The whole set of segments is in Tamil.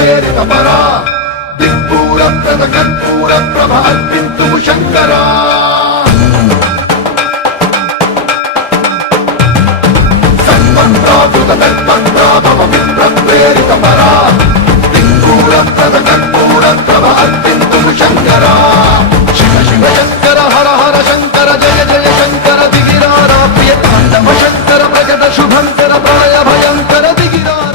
प्रेरित परा दिक्पूर प्रद कर्पूर प्रभ अर्पिन्तु शंकरा सर्वप्रावृत दर्पप्राभव विप्र प्रेरित परा दिक्पूर प्रद कर्पूर प्रभ अर्पिन्तु शंकरा शिव शिव शंकर हर हर शंकर जय जय शंकर दिगिरारा प्रिय तांडव शंकर प्रकट शुभंकर प्रलय भयंकर दिगिरारा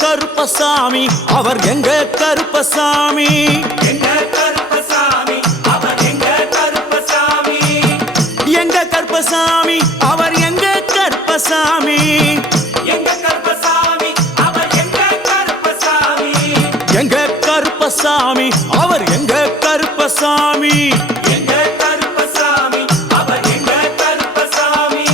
கருப்பசாமி அவர் எங்க கருப்பசாமி எங்க கருப்பசாமி அவர் எங்க கருப்பசாமி எங்க கருப்பசாமி அவர் எங்க கருப்பசாமி எங்க கருப்பசாமி அவர் எங்க கருப்பசாமி எங்க கருப்பசாமி அவர் எங்க கருப்பசாமி எங்க கருப்பசாமி அவர் எங்க கருப்பசாமி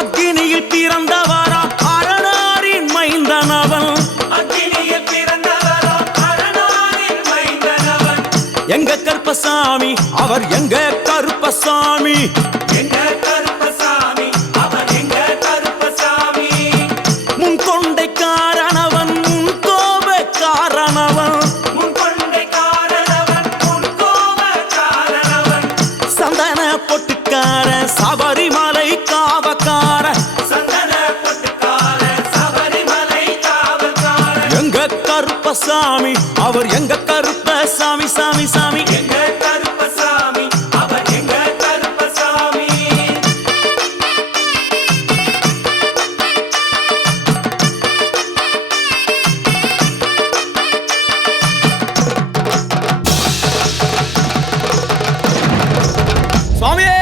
அக்கினியில் பிறந்தவரா அரணாரின் மைந்தனவன் அக்கினியில் பிறந்தவரா அரணாரின் மைந்தனவன் எங்க கருப்பசாமி அவர் எங்க கருப்பசாமி எங்க கருப்பசாமி அவர் எங்க கருப்பசாமி முன் கொண்டை காரணவன் முன் கோப காரணவன் முன் கொண்டை காரணவன் முன் கோப காரணவன் சந்தன பொட்டுக்கார சபரிமலை காவக்கார சந்தன பொட்டுக்கார சபரிமலை காவக்கார எங்க கருப்பசாமி அவர் எங்க கருப்பசாமி சாமி சாமி எங்க கருப்பசாமி அவர் எங்க கருப்பசாமி சுவாமியே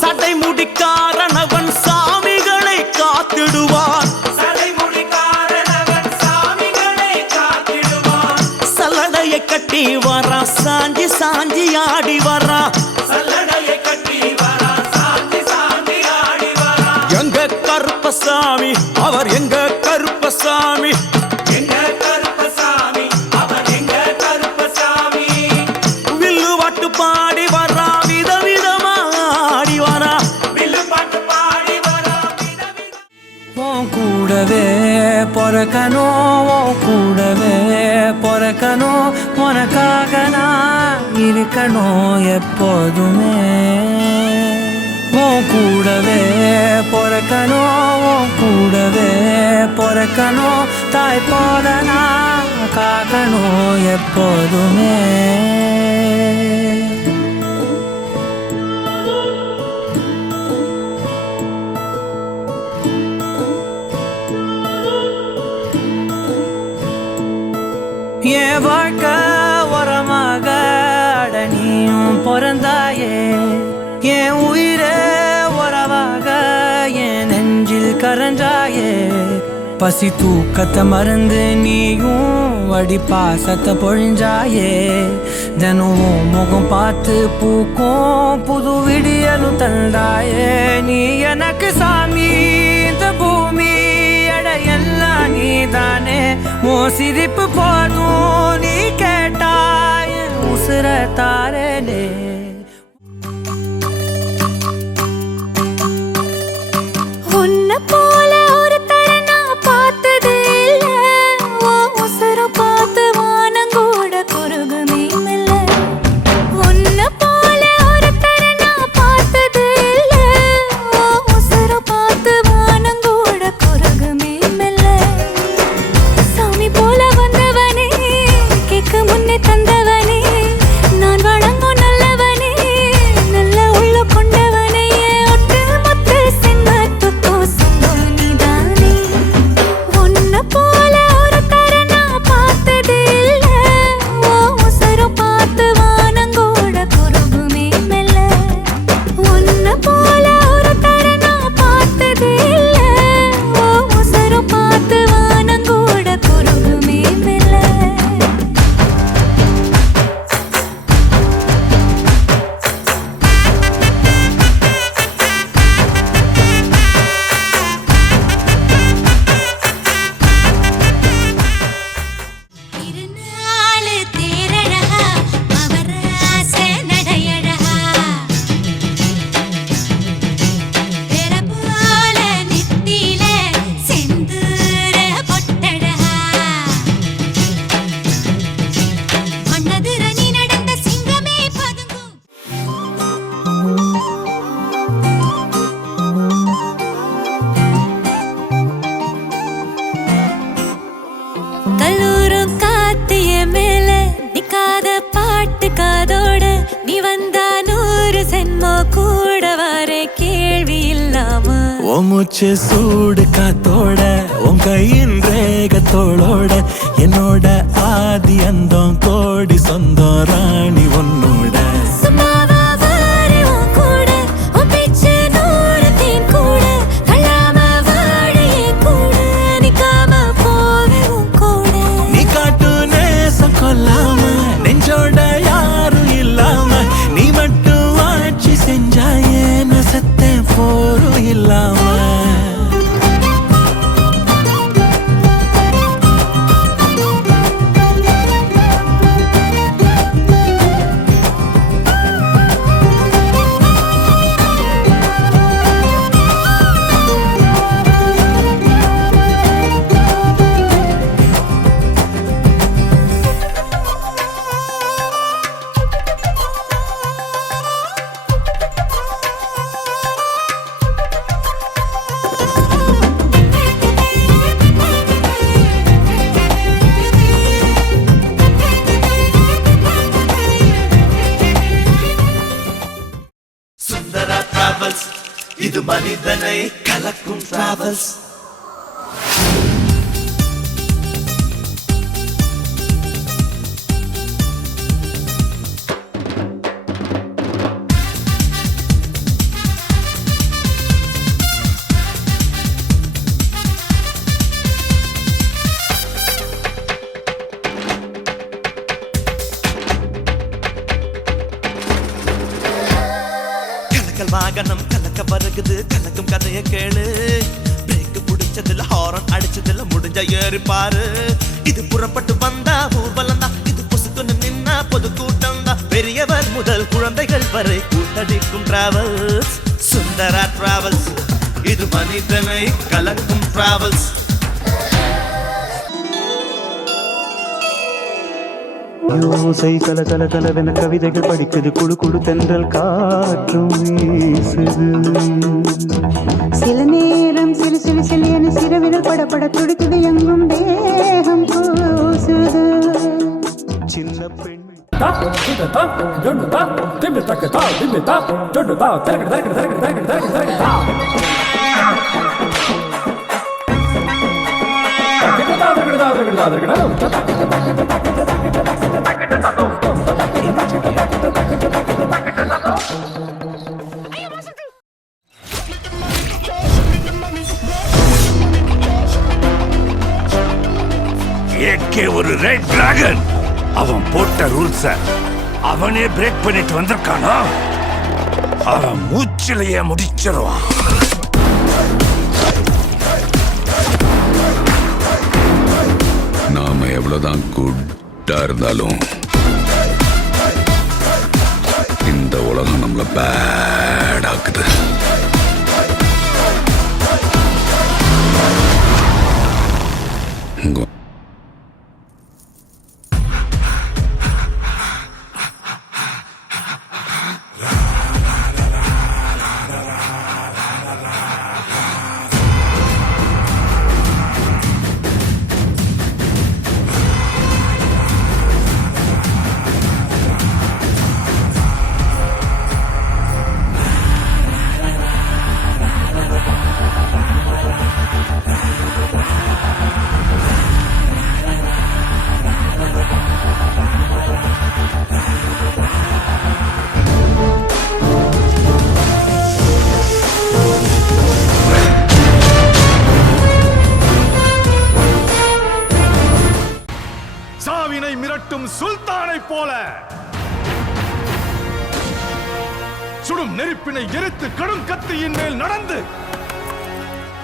சடை முடிக்காரனவன் சாமிகளை காத்திடுவான் சடை முடிக்காரனவன் சாமிகளை காத்திடுவான் சல்லடையை கட்டி வரா சாஞ்சி சாஞ்சி ஆடி வரா சல்லடையை கட்டி வரா சாஞ்சி சாஞ்சி ஆடி வரா எங்க கருப்பசாமி அவர் எங்க கருப்பசாமி எங்க கருப்பசாமி அவர் எங்க கருப்பசாமி வில்லு பாட்டு பாடி வரா விதவிதமா ஆடி வரா வில்லு பாட்டு பாடி வரா உன் கூடவே பொறக்கணும் உன் கூடவே பொறக்கணும் உனக்காக நான் இருக்கணும் எப்போதுமே உன் கூடவே பொறக்கணும் உன் கூடவே பொறக்கணும் தாய் போல நான் காக்கணும் எப்போதுமே என் வாழ்க்கை உரமாக நீயும் பிறந்தாயே என் உயிரே உறவாக என் நெஞ்சில் கரஞ்சாயே பசி தூக்கத்தை மறந்து நீயும் வடி பாசத்தை பொழிஞ்சாயே தினமும் முகம் பார்த்து பூக்கும் புது விடியலும் தந்தாயே நீ எனக்கு சாமி இந்த பூமி எல்லாம் நீதானே ஓ சிரிப்பு போதும் நீ கேட்டாய் உசுர தாரனே உன்னை போல ஒரு மூச்சு சூடு காத்தோட உன் கையின் ரேகத்தோளோட என்னோட ஆதி அந்தம் கோடி சொந்தம் ராணி உன்னோட நீ காட்டு நேசம் கொல்லாம நெஞ்சோட யாரும் இல்லாம நீ மட்டும் ஆட்சி செஞ்சாயே நசத்தேன் போரும் இல்லாம சுந்தரா டிராவல்ஸ், இது மனிதனை கலக்கும் டிராவல்ஸ். வாகனம் கலக்க வருகுது கலக்கும் கதைய கேளு பிரேக் புடிச்சதுல ஹாரன் அடிச்சதுல முடிஞ்ச ஏறி பாரு இது புறப்பட்டு வந்தா ஊர்வலம் தான் இது பொசுக்குன்னு நின்னா பொது கூட்டம் தான் பெரியவர் முதல் குழந்தைகள் வரை கூட்டடிக்கும் டிராவல்ஸ் சுந்தரா டிராவல்ஸ் இது மனிதனை கலக்கும் டிராவல்ஸ் ஓசை கல கல கலவென கவிதைகள் படிக்குது குழு குழு தென்றல் காற்றும் வீசுது சில நேரம் சிறு சிறு சிலியன சிறுவிரல் படப்பட துடிக்குது எங்கும் தேகம் கூசுது சின்ன பெண் ஏகே ஒரு ரெட் டிராகன் அவன் போட்ட ரூல்ஸ அவனே பிரேக் பண்ணிட்டு வந்திருக்கானா அவன் மூச்சிலேயே முடிச்சிருவான் நாம எவ்வளவுதான் குட்டா இருந்தாலும் இந்த உலகம் நம்மள பேட் ஆக்குது. மிரட்டும் சுல்தானை போல சுடும் நெருப்பினை எரித்து கடும் கத்தியின் மேல் நடந்து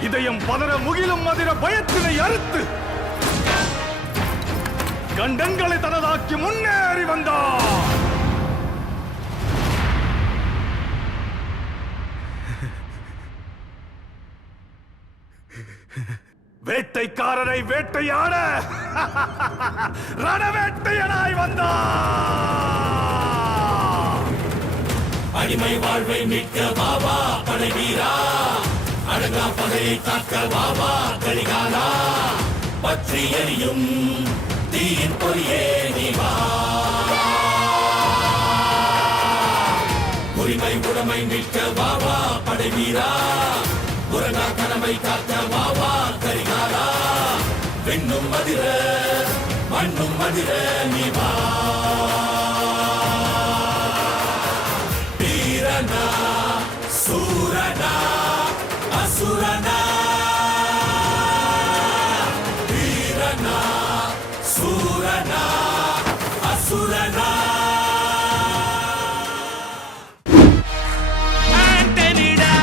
இதயம் பதற முகிலும் மதிர பயத்தினை அறுத்து கண்டங்களை தனதாக்கி முன்னேறி வந்தார். வேட்டைக்காரரை வேட்டையாட ரணவேட்டையனாய் வந்தார். அடிமை வாழ்வை மீட்க பாபா படை வீரா, அடங்கா பகையை காக்க பாபா கலிகாலா, பற்றி எரியும் தீயின் பொறியே நீ வா. உரிமை உடைமை மீட்க பாபா படை வீரா, உறங்கா கனவை காக்க வாவா கரிகாலா விண்ணும் மதிர மண்ணும் மதிர நீ வா வீரனா சூரனா அசுரனா வீரனா சூரனா அசுரனா ஆண்டனிடா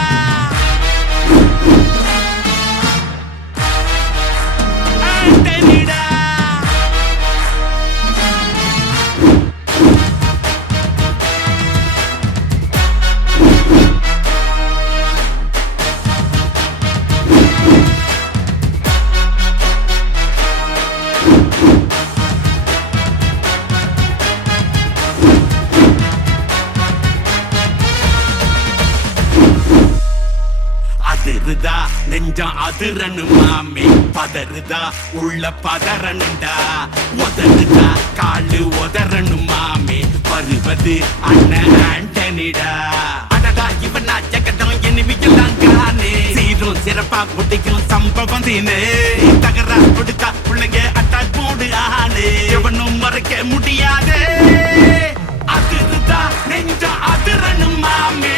ஆண்டனிடா அதிருதா நெஞ்சம் அதிரனு மாமே பதறுதா உள்ள பதறனுண்டா உதறுதா காலு உதறனு மாமே வருவது அண்ணன் ஆண்டனிடா அடடா இவனா ஜெகதம் எனிமிக்கலாம் காணே சீரும் சிறப்பா முடிக்கும் சம்பவம் தீனே தகரா கொடுத்தா பிள்ளைங்க அட்டாக் போடு ஆனே எவனும் மறைக்க முடியாதே அதிருதா நெஞ்சம் அதிரனு மாமே